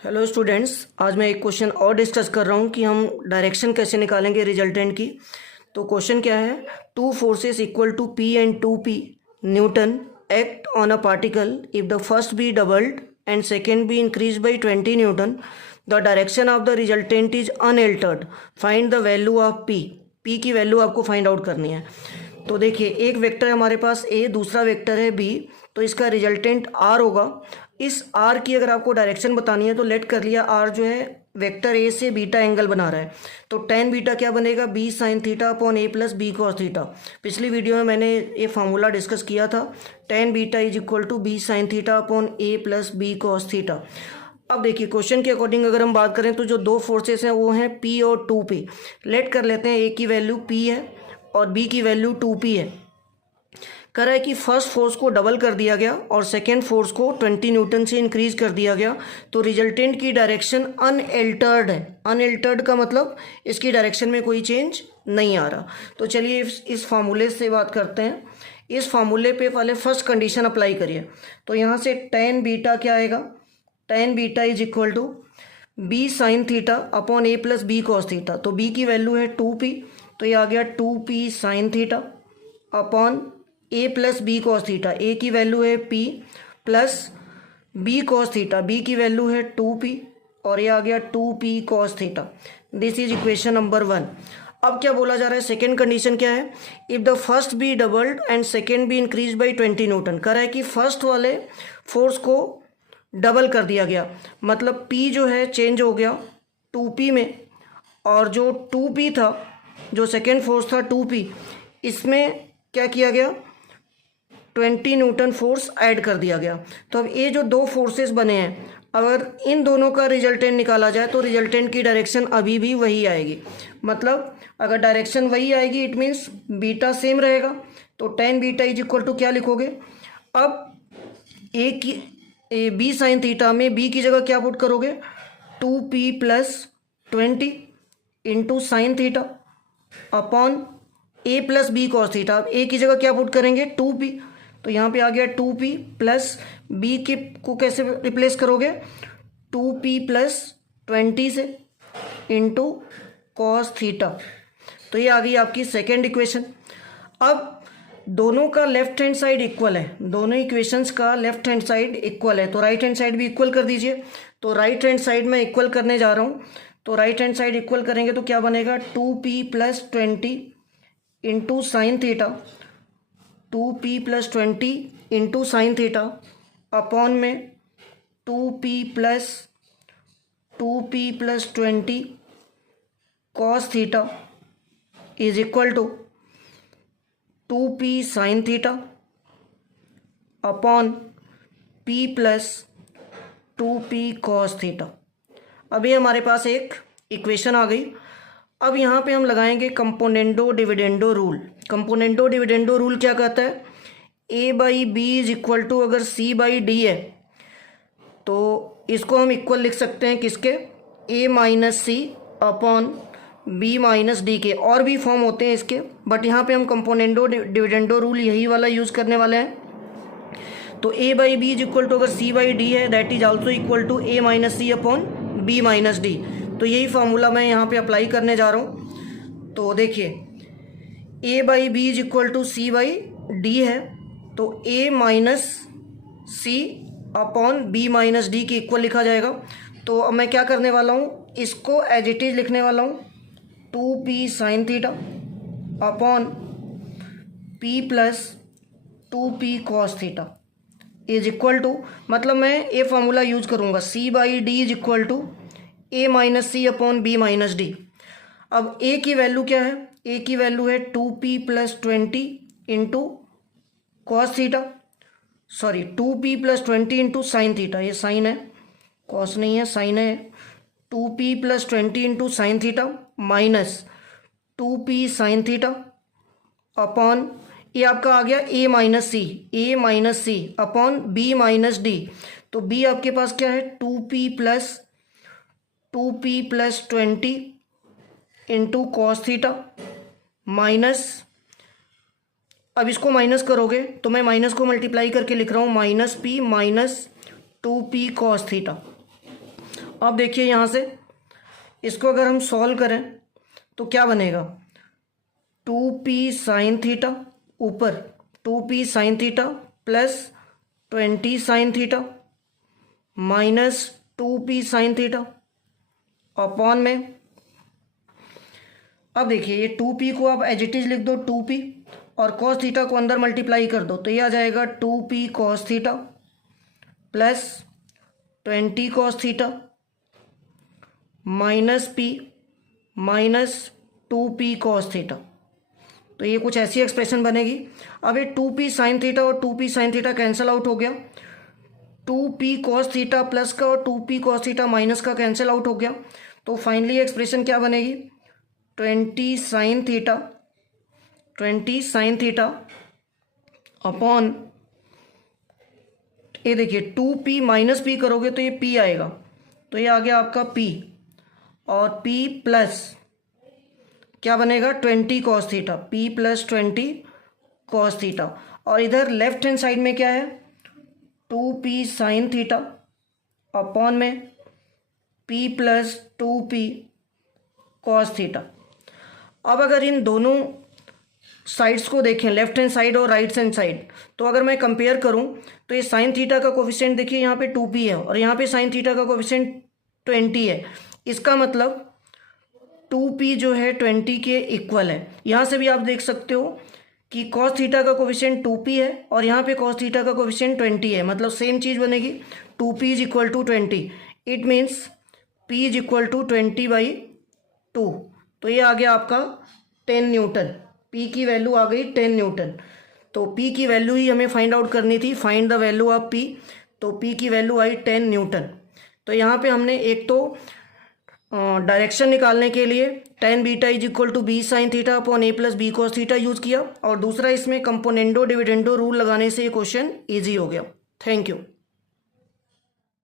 Hello students, आज मैं एक क्वेश्चन और डिस्कस कर रहा हूँ कि हम डायरेक्शन कैसे निकालेंगे रिजल्टेंट की। तो क्वेश्चन क्या है, two forces equal to P and two P newton act on a particle if the first be doubled and second be increase by 20 newton, the direction of the resultant is unaltered, find the value of P. P की value आपको find out करनी है। तो देखिए, एक vector है हमारे पास ए, दूसरा वेक्टर है बी, तो इसका रिजल्टेंट आर होगा। इस आर की अगर आपको डायरेक्शन बतानी है तो लेट कर लिया, आर जो है वेक्टर ए से बीटा एंगल बना रहा है, तो टेन बीटा क्या बनेगा, बी साइन थीटा अपॉन ए प्लस बी कॉस थीटा। पिछली वीडियो में मैंने ये फार्मूला डिस्कस किया था, tan beta is equal to B sine theta upon A plus B cos theta. अब देखिए, क्वेश्चन के अकॉर्डिंग अगर हम बात करें तो जो दो फोर्सेस हैं वो हैं पी और टू पी। लेट कर लेते हैं, ए की वैल्यू पी है और बी की वैल्यू टू पी है। कह रहा है कि फर्स्ट फोर्स को डबल कर दिया गया और सेकेंड फोर्स को 20 न्यूटन से इंक्रीज कर दिया गया, तो रिजल्टेंट की डायरेक्शन अनएल्टर्ड है। अनएल्टर्ड का मतलब इसकी डायरेक्शन में कोई चेंज नहीं आ रहा। तो चलिए इस फार्मूले से बात करते हैं। इस फार्मूले पे पहले फर्स्ट कंडीशन अप्लाई करिए। तो यहाँ से टेन बीटा क्या आएगा, tan beta is equal to B sine theta upon A plus B cos theta. तो बी की वैल्यू है टू पी, तो ये आ गया two P sine theta upon A plus B cos theta. A की वैल्यू है P plus B cos theta, b की वैल्यू है टू पी और ये आ गया two P cos theta. This is equation number one. अब क्या बोला जा रहा है, सेकेंड कंडीशन क्या है, if the first be doubled and second be increase by 20 Newton. कह रहा है कि फर्स्ट वाले फोर्स को डबल कर दिया गया, मतलब P जो है चेंज हो गया 2P में, और जो 2P था, जो सेकेंड फोर्स था 2P, इसमें क्या किया गया, 20 न्यूटन फोर्स ऐड कर दिया गया। तो अब ये जो दो फोर्सेस बने हैं, अगर इन दोनों का रिजल्टेंट निकाला जाए तो रिजल्टेंट की डायरेक्शन अभी भी वही आएगी। मतलब अगर डायरेक्शन वही आएगी इट मीन्स बीटा सेम रहेगा। तो tan beta is equal to क्या लिखोगे, अब ए की बी साइन थीटा में बी की जगह क्या पुट करोगे, two P plus 20 into sine theta upon ए प्लस बी कॉस थीटा। अब ए की जगह क्या पुट करेंगे, टू पी, तो यहाँ पे आ गया टू पी प्लस बी के को कैसे रिप्लेस करोगे, टू पी प्लस 20 से इंटू कॉस थीटा। तो ये आ गई आपकी सेकेंड इक्वेशन। अब दोनों का लेफ्ट हैंड साइड इक्वल है, दोनों इक्वेशंस का लेफ्ट हैंड साइड इक्वल है, तो राइट हैंड साइड भी इक्वल कर दीजिए। तो राइट हैंड साइड में इक्वल करने जा रहा हूँ, तो राइट हैंड साइड इक्वल करेंगे तो क्या बनेगा, two P plus 20 into sine theta, two P plus 20 into sine theta upon में two P plus 20 cos theta is equal to 2p sine theta upon p plus 2p cos theta. अभी हमारे पास एक equation आ गई। अब यहाँ पे हम लगाएंगे componendo dividendo rule. Componendo dividendo rule क्या कहता है, a by B is equal to, अगर c बाई डी है तो इसको हम इक्वल लिख सकते हैं किसके, a minus C upon B minus D के। और भी फॉर्म होते हैं इसके, बट यहाँ पे हम कंपोनेंडो डिविडेंडो रूल यही वाला यूज़ करने वाले हैं। तो a by B is equal to, अगर c बाई डी है that is also equal to a minus C upon B minus D. तो यही फार्मूला मैं यहाँ पे अप्लाई करने जा रहा हूँ। तो देखिए, a by B is equal to c by D है, तो a minus C upon B minus D के इक्वल लिखा जाएगा। तो अब मैं क्या करने वाला हूँ, इसको एज इट इज लिखने वाला हूँ, two P sine theta upon P plus 2p cos theta is equal to, मतलब मैं ये फार्मूला यूज करूँगा, c by D is equal to a minus C upon B minus D. अब a की value क्या है, a की value है 2p plus 20 into cos theta, sorry 2p plus 20 into sine theta, ये साइन है, cos नहीं है, साइन है, 2p plus 20 into sine theta minus 2p sine theta upon, ये आपका आ गया a minus C upon b minus D. तो b आपके पास क्या है, 2p plus 20 into cos theta minus, अब इसको माइनस करोगे तो मैं माइनस को मल्टीप्लाई करके लिख रहा हूँ, minus p minus 2p cos theta अब देखिए यहाँ से इसको अगर हम सॉल्व करें तो क्या बनेगा, 2p साइन थीटा ऊपर 2p sine theta plus 20 sign theta minus 2p sine theta upon में, अब देखिए ये 2p को आप एज इट इज लिख दो 2p और कॉस थीटा को अंदर मल्टीप्लाई कर दो तो ये आ जाएगा 2p cos theta plus 20 cos theta minus p minus 2p cos theta. तो ये कुछ ऐसी एक्सप्रेशन बनेगी। अब ये 2p साइन थीटा और 2p sine theta cancel out हो गया, 2p कॉस थीटा प्लस का और 2p कॉस थीटा माइनस का कैंसिल आउट हो गया। तो फाइनली एक्सप्रेशन क्या बनेगी, 20 साइन थीटा अपॉन, ये देखिए 2p माइनस p करोगे तो ये p आएगा, तो ये आ गया आपका p और p प्लस क्या बनेगा 20 cos theta, p plus 20 cos theta. और इधर लेफ्ट हैंड साइड में क्या है 2p साइन थीटा अपॉन में p plus 2p cos theta. अब अगर इन दोनों साइड्स को देखें, लेफ्ट हैंड साइड और राइट हैंड साइड, तो अगर मैं कंपेयर करूं तो ये साइन थीटा का कोफिशिएंट देखिए यहाँ पे 2p है और यहाँ पे साइन थीटा का कोफिशिएंट 20 है। इसका मतलब 2p जो है 20 के इक्वल है। यहाँ से भी आप देख सकते हो कि cos थीटा का कोफिशिएंट 2p है और यहाँ पे cos थीटा का कोफिशिएंट 20 है, मतलब सेम चीज़ बनेगी 2p is equal to 20। It means p is equal to 20/2। तो ये आ गया आपका 10 न्यूटन, p की वैल्यू आ गई 10 न्यूटन। तो p की वैल्यू ही हमें फाइंड आउट करनी थी, find the value of p। तो p की वैल्यू आई 10 न्यूटन। तो यहाँ पे हमने एक तो डायरेक्शन निकालने के लिए tan beta is equal to b sine theta upon a plus b cos theta use किया और दूसरा इसमें कंपोनेंडो डिविडेंडो रूल लगाने से ये क्वेश्चन ईजी हो गया। Thank you.